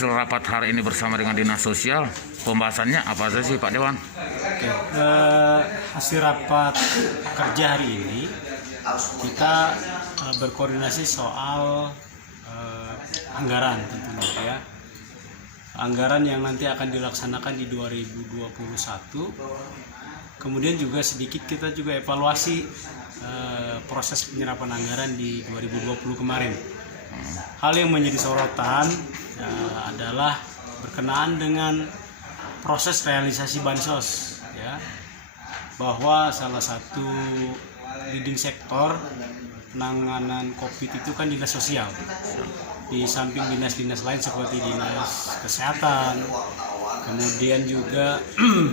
hasil rapat hari ini bersama dengan Dinas Sosial, pembahasannya apa saja sih Pak Dewan? Oke, hasil rapat kerja hari ini kita berkoordinasi soal anggaran tentunya ya. Anggaran yang nanti akan dilaksanakan di 2021. Kemudian juga sedikit kita juga evaluasi proses penyerapan anggaran di 2020 kemarin. Hal yang menjadi sorotan adalah berkenaan dengan proses realisasi bansos ya, bahwa salah satu leading sektor penanganan COVID itu kan dinas sosial, di samping dinas-dinas lain seperti dinas kesehatan, kemudian juga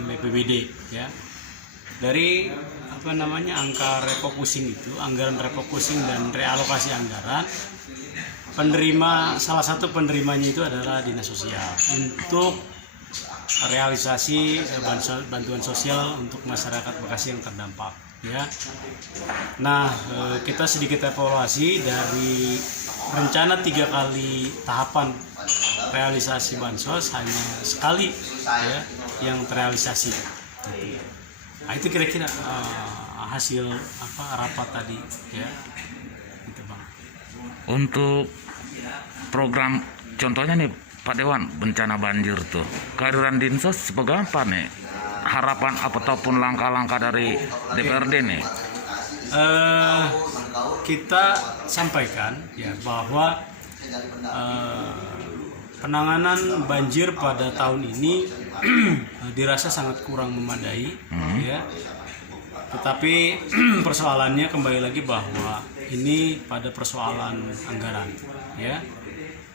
BPBD ya. Dari angka refocusing itu, anggaran refocusing dan realokasi anggaran, salah satu penerimanya itu adalah dinas sosial untuk realisasi bantuan sosial untuk masyarakat Bekasi yang terdampak ya. Nah, kita sedikit evaluasi dari rencana 3 kali tahapan realisasi bansos, hanya sekali ya yang terrealisasi. Nah, itu kira-kira hasil rapat tadi ya. Gitu, Bang. Untuk program contohnya nih Pak Dewan, bencana banjir tuh, kehadiran Dinsos sebagai apa nih? Harapan ataupun langkah-langkah dari DPRD nih? Kita sampaikan ya bahwa penanganan banjir pada tahun ini dirasa sangat kurang memadai ya. Tetapi persoalannya kembali lagi bahwa ini pada persoalan anggaran ya.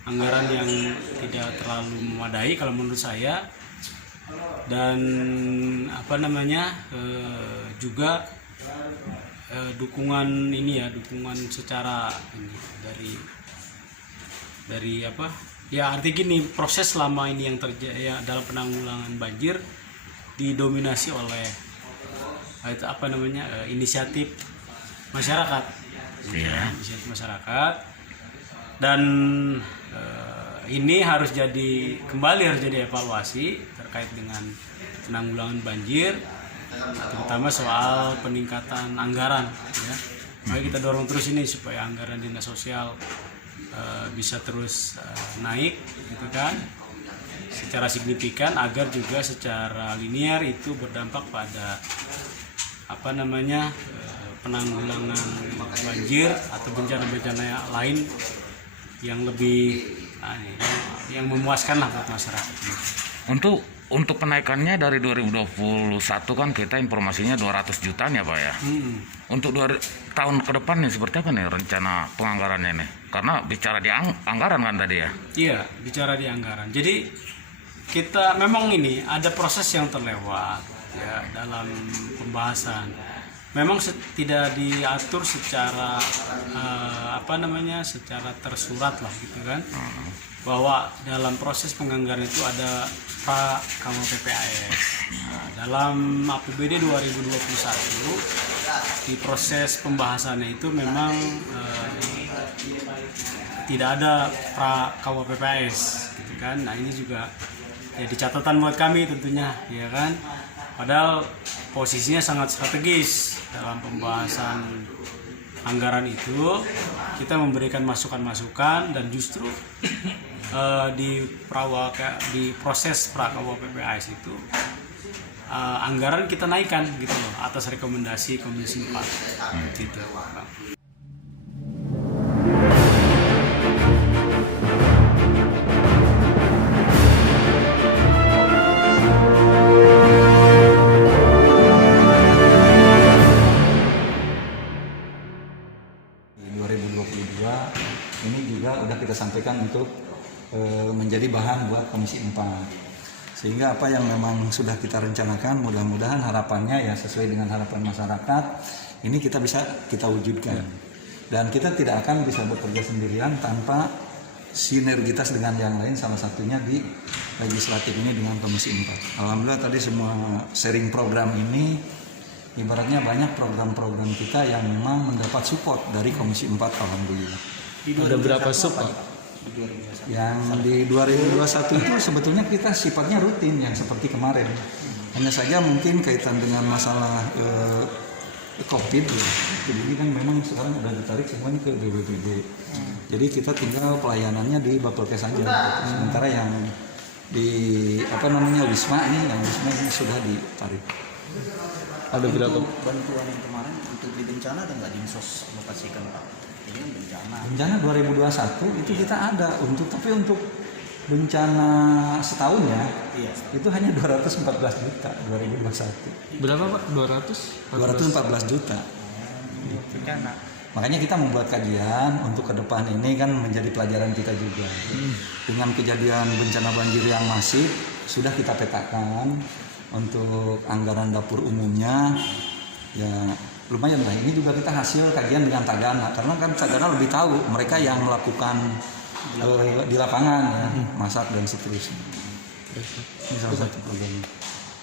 Anggaran yang tidak terlalu memadai kalau menurut saya, dan juga dukungan ini ya, dukungan secara ini dari arti gini, proses selama ini yang terjadi ya, dalam penanggulangan banjir didominasi oleh inisiatif masyarakat inisiatif masyarakat, dan ini harus jadi evaluasi terkait dengan penanggulangan banjir, terutama soal peningkatan anggaran ya. Mari kita dorong terus ini supaya anggaran dinas sosial bisa terus naik gitu kan, secara signifikan, agar juga secara linear itu berdampak pada penanggulangan banjir atau bencana-bencana lain yang lebih yang memuaskan lah buat masyarakat. Untuk penaikannya dari 2021 kan kita informasinya 200 juta ya Pak ya. Untuk tahun ke depan nih seperti apa nih rencana penganggarannya nih? Karena bicara di anggaran kan tadi ya. Iya, bicara di anggaran. Jadi kita memang ini ada proses yang terlewat ya dalam pembahasan. Memang tidak diatur secara secara tersurat lah gitu kan, bahwa dalam proses penganggaran itu ada pra KWPPAS. Dalam APBD 2021 di proses pembahasannya itu memang tidak ada pra KWPPAS gitu kan. Nah, ini juga jadi catatan buat kami tentunya ya kan. Padahal posisinya sangat strategis dalam pembahasan anggaran itu. Kita memberikan masukan-masukan, dan justru di proses pra-KWPPAS itu anggaran kita naikkan gitu loh, atas rekomendasi Komisi 4 gitu, Bang. Ini juga udah kita sampaikan untuk menjadi bahan buat Komisi 4, sehingga apa yang memang sudah kita rencanakan, mudah-mudahan harapannya ya sesuai dengan harapan masyarakat, ini kita wujudkan. Dan kita tidak akan bisa bekerja sendirian tanpa sinergitas dengan yang lain, salah satunya di legislatif ini dengan Komisi 4. Alhamdulillah tadi semua sharing program ini, ibaratnya banyak program-program kita yang memang mendapat support dari Komisi 4, alhamdulillah. Ada berapa sub, Pak? Yang di 2021 itu sebetulnya kita sifatnya rutin yang seperti kemarin. Hanya saja mungkin kaitan dengan masalah COVID ya. Jadi kan memang sekarang udah ditarik semuanya ke BPBD. Jadi kita tinggal pelayanannya di Bapelkes saja. Sementara yang di Wisma nih, yang Wisma ini sudah ditarik. Ada berapa bantuan yang kemarin untuk di bencana ada nggak Dinsos alokasikan Pak? Ini kan bencana. Bencana 2021 itu kita ada tapi untuk bencana setahun ya, itu hanya 214 juta 2021. Berapa Pak? 214 juta. Bencana. Makanya kita membuat kajian untuk ke depan ini kan menjadi pelajaran kita juga. Dengan kejadian bencana banjir yang masif sudah kita petakan untuk anggaran dapur umumnya ya lumayan lah. Ini juga kita hasil kajian dengan Tagana karena kan Tagana lebih tahu mereka yang melakukan di lapangan ya, masak dan seterusnya. Ini salah satu programnya.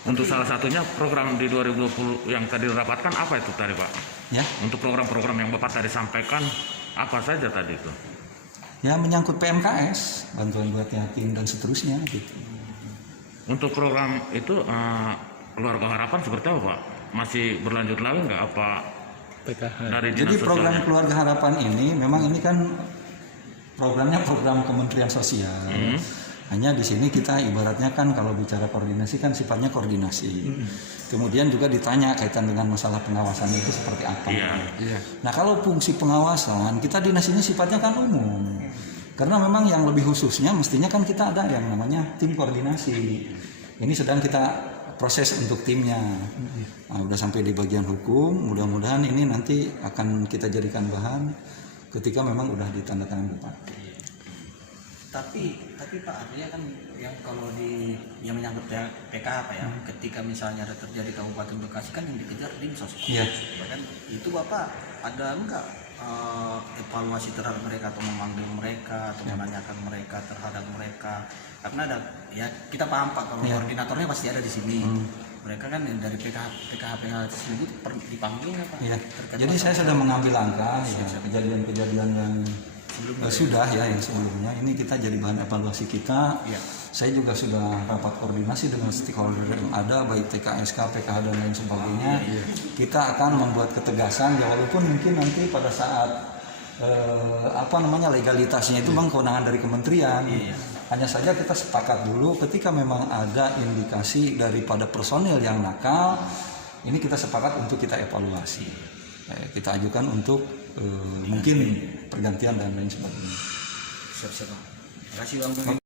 Untuk salah satunya program di 2020 yang tadi dirapatkan apa itu tadi Pak? Ya. Untuk program-program yang Bapak tadi sampaikan apa saja tadi itu? Ya menyangkut PMKS, bantuan buat yatim dan seterusnya gitu. Untuk program itu Keluarga Harapan seperti apa Pak? Masih berlanjut lagi nggak apa? PKH. Dari Jadi dinas program sosialnya? Keluarga Harapan ini memang ini kan programnya program Kementerian Sosial. Hanya di sini kita ibaratnya kan kalau bicara koordinasi kan sifatnya koordinasi. Kemudian juga ditanya kaitan dengan masalah pengawasan itu seperti apa. Iya. Nah kalau fungsi pengawasan kita dinas ini sifatnya kan umum. Karena memang yang lebih khususnya mestinya kan kita ada yang namanya tim koordinasi. Ini sedang kita proses untuk timnya. Nah, udah sampai di bagian hukum, mudah-mudahan ini nanti akan kita jadikan bahan ketika memang udah ditandatangani bupati. Tapi Pak artinya kan yang kalau di yang menyangkut PKH Pak ya, ketika misalnya ada terjadi Kabupaten Bekasi kan yang dikejar Dinsos. Iya. Bahkan itu Bapak ada enggak evaluasi terhadap mereka atau memanggil mereka atau menanyakan mereka terhadap mereka, karena ada ya kita paham Pak kalau koordinatornya pasti ada di sini. Mereka kan yang dari PKH tersebut dipanggil nggak Pak? Iya. Terkait Jadi saya sudah mengambil langkah ya, kejadian-kejadian yang sudah ya yang sebelumnya ini kita jadi bahan evaluasi kita. Iya. Saya juga sudah rapat koordinasi dengan stakeholder yang ada baik TKSK, PKH dan lain sebagainya. Kita akan membuat ketegasan ya walaupun mungkin nanti pada saat legalitasnya itu memang kewenangan dari kementerian. Hanya saja kita sepakat dulu ketika memang ada indikasi daripada personil yang nakal, ini kita sepakat untuk kita evaluasi. Kita ajukan untuk mungkin pergantian dan lain sebagainya. Siap-siap. Terima kasih Bang.